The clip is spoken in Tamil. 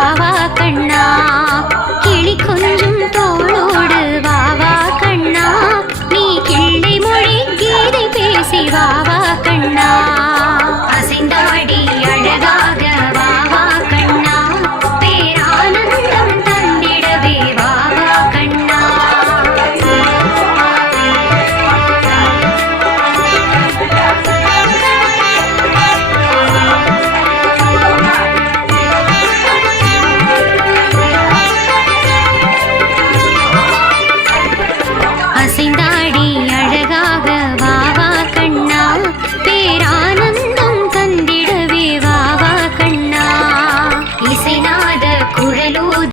வாவா கண்ணா. கிளி கொஞ்சம் தோளோடு வாவா கண்ணா. நீ கிள்ளை மொழி கீதை பேசி வாவா கண்ணா.